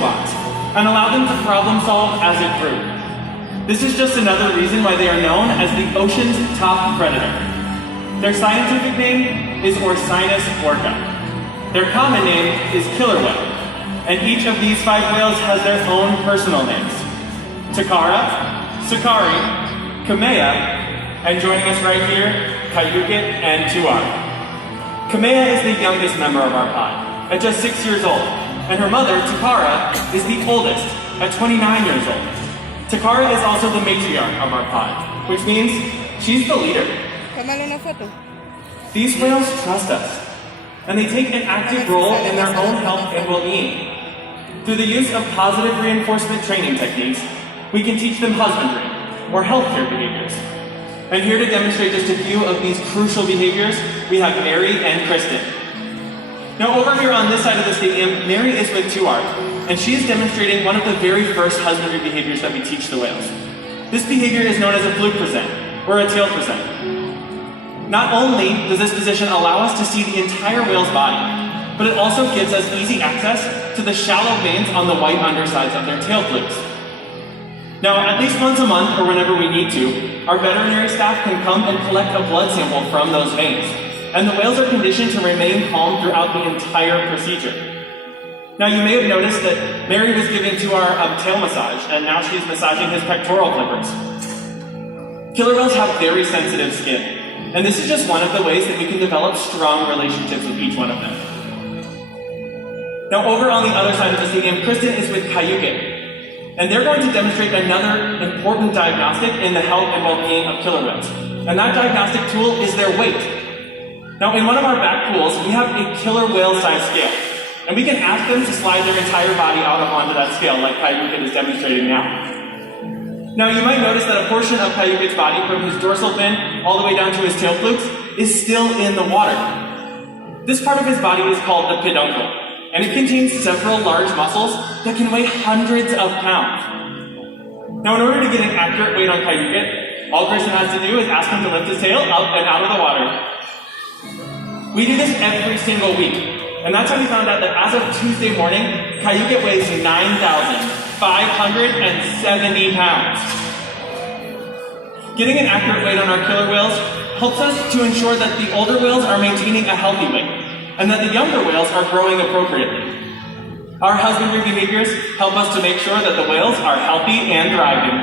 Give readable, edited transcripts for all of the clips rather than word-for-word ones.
bonds and allowed them to problem solve as it grew. This is just another reason why they are known as the ocean's top predator. Their scientific name is Orcinus orca. Their common name is killer whale, and each of these 5 whales has their own personal names. Takara, Sakari, Kamea, and joining us right here, Kayukit and Tuar. Kamea is the youngest member of our pod, at just 6 years old, and her mother, Takara, is the oldest, at 29 years old. Takara is also the matriarch of our pod, which means she's the leader. These whales trust us, and they take an active role in their own health and well-being. Through the use of positive reinforcement training techniques, we can teach them husbandry, or healthcare behaviors. And here to demonstrate just a few of these crucial behaviors, we have Mary and Kristen. Now over here on this side of the stadium, Mary is with Tuar, and she is demonstrating one of the very first husbandry behaviors that we teach the whales. This behavior is known as a fluke present, or a tail present. Not only does this position allow us to see the entire whale's body, but it also gives us easy access to the shallow veins on the white undersides of their tail flukes. Now, at least once a month, or whenever we need to, our veterinary staff can come and collect a blood sample from those veins, and the whales are conditioned to remain calm throughout the entire procedure. Now, you may have noticed that Mary was giving Tuar a tail massage, and now she's massaging his pectoral clippers. Killer whales have very sensitive skin, and this is just one of the ways that we can develop strong relationships with each one of them. Now, over on the other side of the stadium, Kristen is with Kayukit, and they're going to demonstrate another important diagnostic in the health and well-being of killer whales. And that diagnostic tool is their weight. Now, in one of our back pools, we have a killer whale-sized scale, and we can ask them to slide their entire body out onto that scale, like Kayukit is demonstrating now. Now, you might notice that a portion of Kayukit's body, from his dorsal fin all the way down to his tail flukes, is still in the water. This part of his body is called the peduncle, and it contains several large muscles that can weigh hundreds of pounds. Now, in order to get an accurate weight on Kayukit, all Kristen has to do is ask him to lift his tail up and out of the water. We do this every single week, and that's how we found out that as of Tuesday morning, Kayukit weighs 9,570 pounds. Getting an accurate weight on our killer whales helps us to ensure that the older whales are maintaining a healthy weight, and that the younger whales are growing appropriately. Our husbandry behaviors help us to make sure that the whales are healthy and thriving.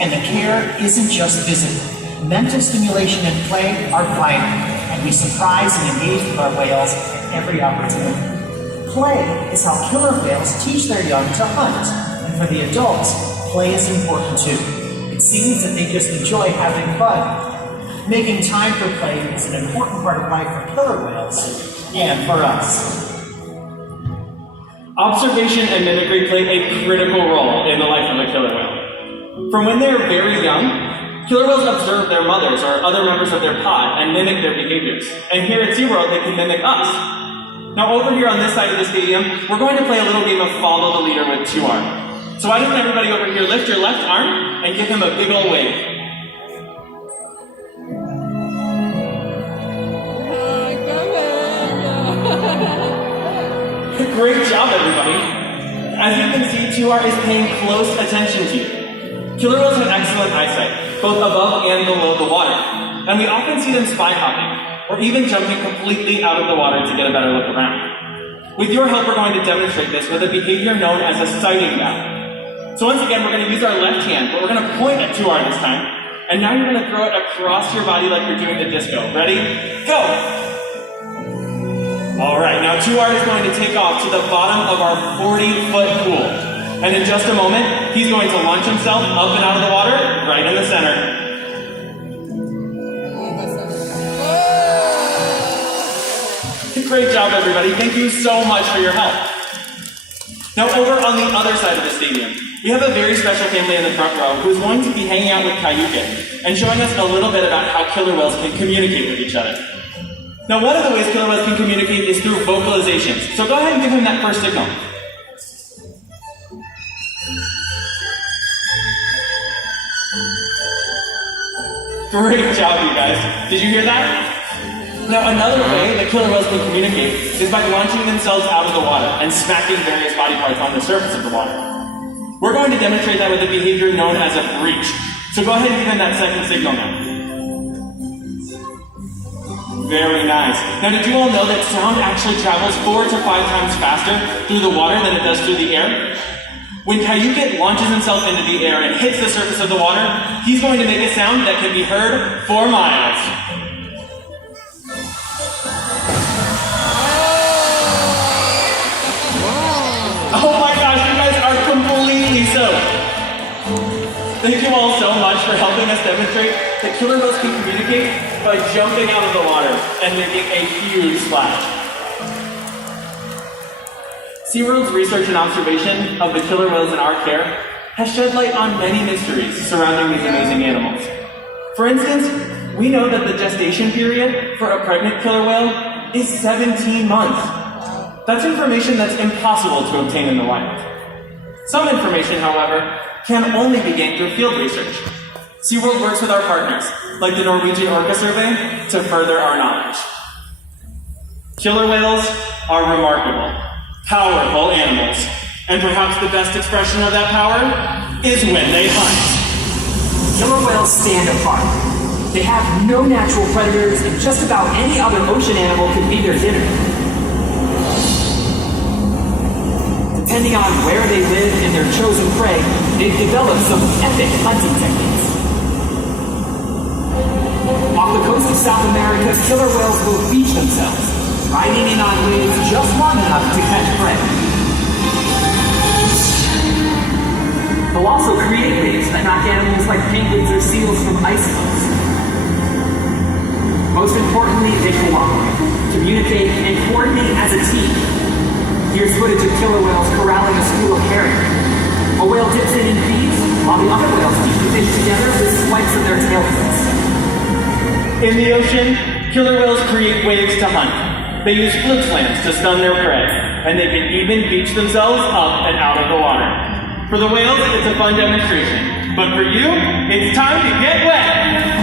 And the care isn't just physical. Mental stimulation and play are vital, and we surprise and engage with our whales at every opportunity. Play is how killer whales teach their young to hunt, and for the adults, play is important too. It seems that they just enjoy having fun. Making time for play is an important part of life for killer whales, and for us. Observation and mimicry play a critical role in the life of a killer whale. From when they are very young, killer whales observe their mothers or other members of their pod and mimic their behaviors. And here at SeaWorld, they can mimic us. Now over here on this side of the stadium, we're going to play a little game of follow the leader with Tuar. So why doesn't everybody over here lift your left arm and give him a big old wave? Great job, everybody. As you can see, Tuar is paying close attention to you. Killer whales have excellent eyesight, both above and below the water, and we often see them spy hopping, or even jumping completely out of the water to get a better look around. With your help, we're going to demonstrate this with a behavior known as a sighting battle. So once again, we're going to use our left hand, but we're going to point at Tuar this time, and now you're going to throw it across your body like you're doing the disco. Ready? Go! All right, now Tuar is going to take off to the bottom of our 40-foot pool. And in just a moment, he's going to launch himself up and out of the water, right in the center. Great job, everybody. Thank you so much for your help. Now, over on the other side of the stadium, we have a very special family in the front row who is going to be hanging out with Kayukit and showing us a little bit about how killer whales can communicate with each other. Now, one of the ways killer whales can communicate is through vocalizations. So go ahead and give him that first signal. Great job, you guys. Did you hear that? Now, another way that killer whales can communicate is by launching themselves out of the water and smacking various body parts on the surface of the water. We're going to demonstrate that with a behavior known as a breach. So go ahead and give them that second signal now. Very nice. Now, did you all know that sound actually travels 4 to 5 times faster through the water than it does through the air? When Cayucit launches himself into the air and hits the surface of the water, he's going to make a sound that can be heard 4 miles. Oh my gosh, you guys are completely soaked. Thank you all so much for helping us demonstrate that killer whales can communicate by jumping out of the water and making a huge splash. SeaWorld's research and observation of the killer whales in our care has shed light on many mysteries surrounding these amazing animals. For instance, we know that the gestation period for a pregnant killer whale is 17 months. That's information that's impossible to obtain in the wild. Some information, however, can only be gained through field research. SeaWorld works with our partners, like the Norwegian Orca Survey, to further our knowledge. Killer whales are remarkable, powerful animals, and perhaps the best expression of that power is when they hunt. Killer whales stand apart. They have no natural predators, and just about any other ocean animal could be their dinner. Depending on where they live and their chosen prey, they've developed some epic hunting techniques. Off the coast of South America, killer whales will beach themselves, riding in on waves just long enough to catch prey. They'll also create waves that knock animals like penguins or seals from icebergs. Most importantly, they cooperate, communicate, and coordinate as a team. Here's footage of killer whales corralling a school of herring. A whale dips in and feeds, while the other whales keep the fish together with swipes of their tail fins. In the ocean, killer whales create waves to hunt. They use fluke slams to stun their prey, and they can even beach themselves up and out of the water. For the whales, it's a fun demonstration. But for you, it's time to get wet!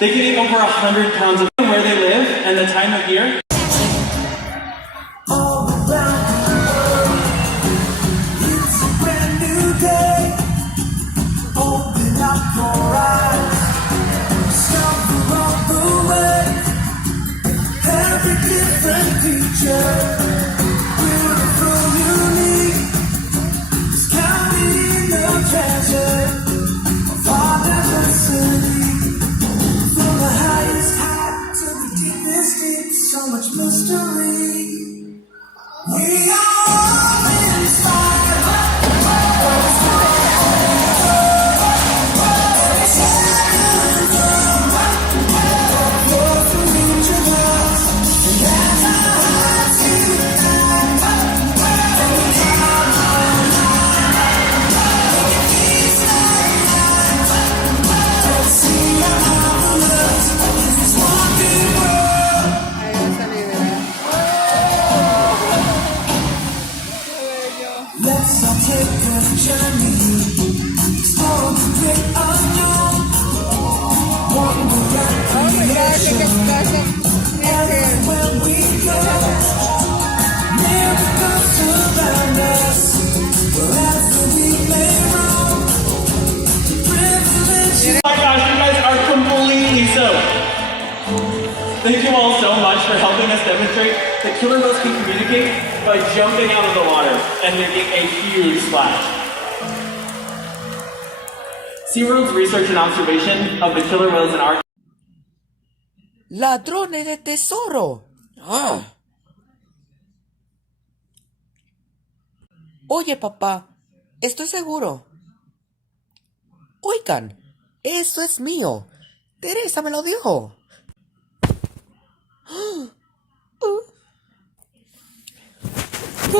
They can eat over 100 pounds of where they live and the time of year. All around the world, it's a brand new day. Open up your eyes, discover all the way. Every different feature, beautiful, unique, is counted in the treasure of our diversity. From the highest high to the deepest deep, so much mystery. We are all inspired. Let's all take a journey, explore the great unknown, wander around creation, everywhere we go, miracles surround us, wherever we may roam, privilege. Oh my gosh, you guys are completely soaked. Thank you all so much for helping us demonstrate that killer whales can communicate by jumping out of the water and making a huge splash. SeaWorld's research and observation of the killer whales in our ¡Ladrones de tesoro! ¡Ah! Oye, papá, estoy seguro. Oigan, eso es mío. Teresa me lo dio. ¿Qué?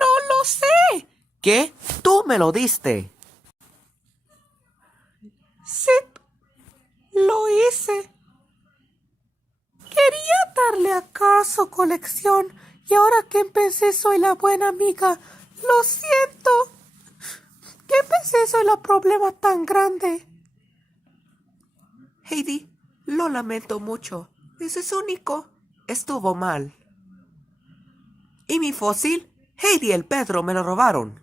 No lo sé. ¿Qué? Tú me lo diste. Sí, lo hice. Quería darle a Carl su colección y ahora que empecé soy la buena amiga. Lo siento. Que empecé soy el problema tan grande. Heidi, lo lamento mucho. Eso es único. Estuvo mal. ¿Y mi fósil? Heidi y el Pedro me lo robaron.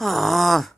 Ah.